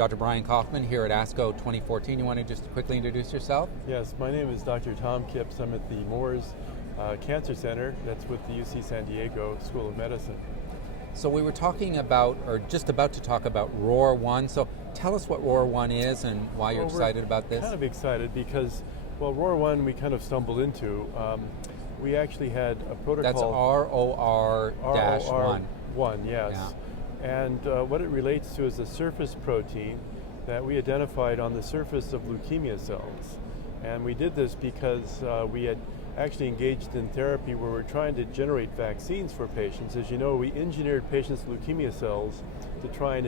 Dr. Brian Koffman here at ASCO 2014. You want to just quickly introduce yourself? Yes, my name is Dr. Tom Kipps. I'm at the Moores Cancer Center. That's with the UC San Diego School of Medicine. So we were talking about, or just about to talk about ROR1. So tell us what ROR1 is and why you're excited about this. Kind of excited because, well, ROR1 we kind of stumbled into. We actually had a protocol. That's ROR-1. ROR1, yes. Yeah. And what it relates to is a surface protein that we identified on the surface of leukemia cells. And we did this because we had actually engaged in therapy where we're trying to generate vaccines for patients. As you know, we engineered patients' leukemia cells to try and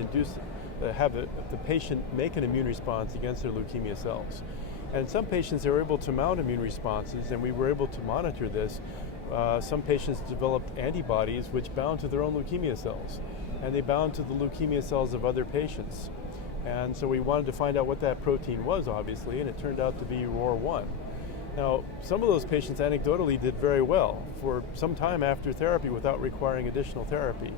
have the patient make an immune response against their leukemia cells. And in some patients, they were able to mount immune responses, and we were able to monitor this. Some patients developed antibodies which bound to their own leukemia cells, and they bound to the leukemia cells of other patients. And so we wanted to find out what that protein was, obviously, and it turned out to be ROR1. Now, some of those patients anecdotally did very well for some time after therapy without requiring additional therapy.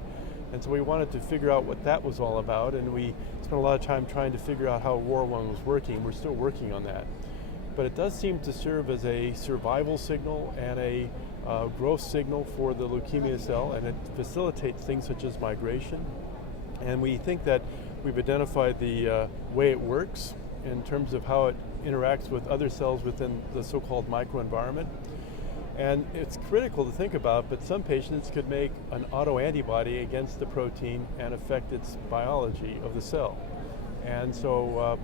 And so we wanted to figure out what that was all about, and we spent a lot of time trying to figure out how ROR1 was working. We're still working on that. But it does seem to serve as a survival signal and a growth signal for the leukemia cell, and it facilitates things such as migration. And we think that we've identified the way it works in terms of how it interacts with other cells within the so-called microenvironment. And it's critical to think about, but some patients could make an autoantibody against the protein and affect its biology of the cell. And so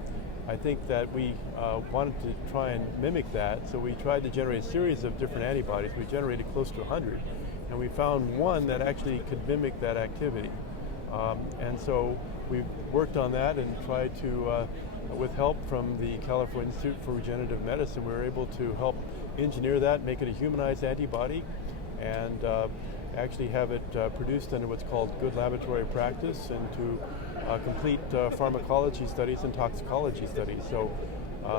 I think that we wanted to try and mimic that, so we tried to generate a series of different antibodies. We generated close to 100, and we found one that actually could mimic that activity. And so we worked on that and tried to, with help from the California Institute for Regenerative Medicine, we were able to help engineer that, make it a humanized antibody, and actually have it produced under what's called good laboratory practice and to complete pharmacology studies and toxicology studies. So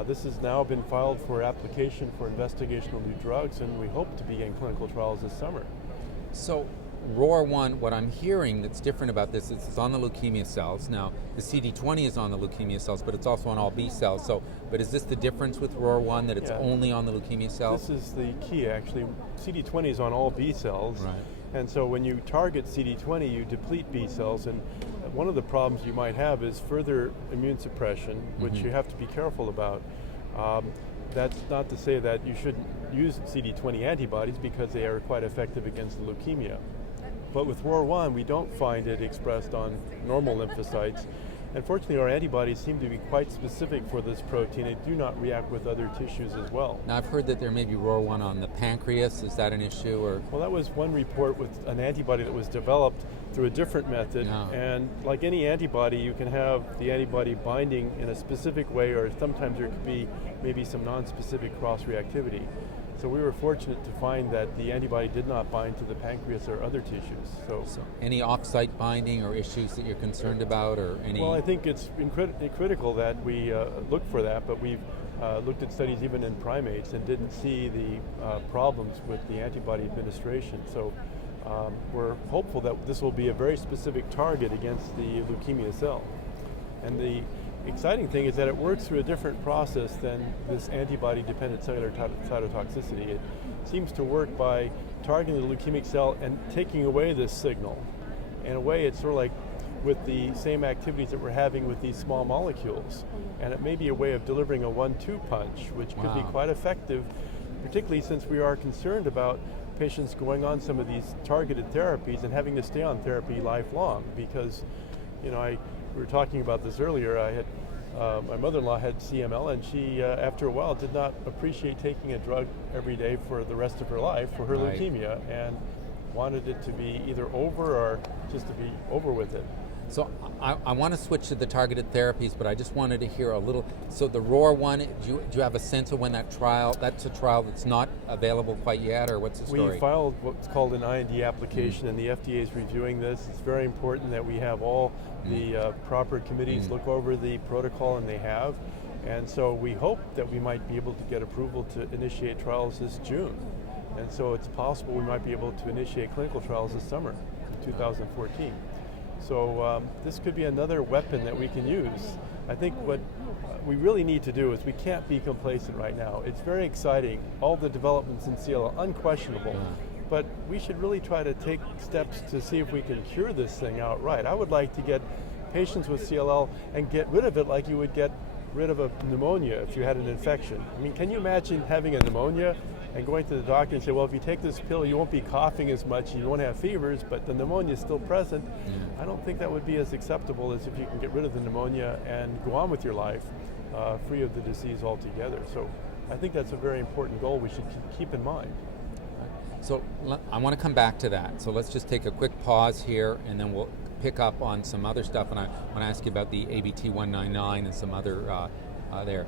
this has now been filed for application for investigational new drugs, and we hope to begin clinical trials this summer. So ROR1, what I'm hearing that's different about this is it's on the leukemia cells. Now, the CD20 is on the leukemia cells, but it's also on all B cells. So, but is this the difference with ROR1, that it's only on the leukemia cells? This is the key, actually. CD20 is on all B cells. Right. And so when you target CD20, you deplete B cells, and one of the problems you might have is further immune suppression, which you have to be careful about. That's not to say that you shouldn't use CD20 antibodies because they are quite effective against leukemia. But with ROR1, we don't find it expressed on normal lymphocytes. Unfortunately, our antibodies seem to be quite specific for this protein. They do not react with other tissues as well. Now, I've heard that there may be ROR1 on the pancreas. Is that an issue? Or? Well, that was one report with an antibody that was developed through a different method. No. And like any antibody, you can have the antibody binding in a specific way, or sometimes there could be maybe some non-specific cross-reactivity. So we were fortunate to find that the antibody did not bind to the pancreas or other tissues. So any off-site binding or issues that you're concerned about, or any? Well, I think it's critical that we look for that, but we've looked at studies even in primates and didn't see the problems with the antibody administration. So we're hopeful that this will be a very specific target against the leukemia cell. And the exciting thing is that it works through a different process than this antibody-dependent cellular cytotoxicity. It seems to work by targeting the leukemic cell and taking away this signal. In a way, it's sort of like with the same activities that we're having with these small molecules. And it may be a way of delivering a 1-2 punch, which could be quite effective, particularly since we are concerned about patients going on some of these targeted therapies and having to stay on therapy lifelong, because, you know, we were talking about this earlier. I had my mother-in-law had CML, and she, after a while, did not appreciate taking a drug every day for the rest of her life for her leukemia, and wanted it to be either over or just to be over with it. So I want to switch to the targeted therapies, but I just wanted to hear a little. So the ROR1, do you have a sense of when that's a trial that's not available quite yet, or what's the story? We filed what's called an IND application, and the FDA is reviewing this. It's very important that we have all the proper committees look over the protocol, and they have. And so we hope that we might be able to get approval to initiate trials this June. And so it's possible we might be able to initiate clinical trials this summer, in 2014. So this could be another weapon that we can use. I think what we really need to do is we can't be complacent right now. It's very exciting. All the developments in CLL, unquestionable. But we should really try to take steps to see if we can cure this thing outright. I would like to get patients with CLL and get rid of it like you would get rid of a pneumonia if you had an infection. I mean, can you imagine having a pneumonia and going to the doctor and say, well, if you take this pill, you won't be coughing as much, you won't have fevers, but the pneumonia is still present. I don't think that would be as acceptable as if you can get rid of the pneumonia and go on with your life free of the disease altogether. So I think that's a very important goal we should keep in mind. So I want to come back to that. So let's just take a quick pause here, and then we'll pick up on some other stuff. And I want to ask you about the ABT-199 and some other there.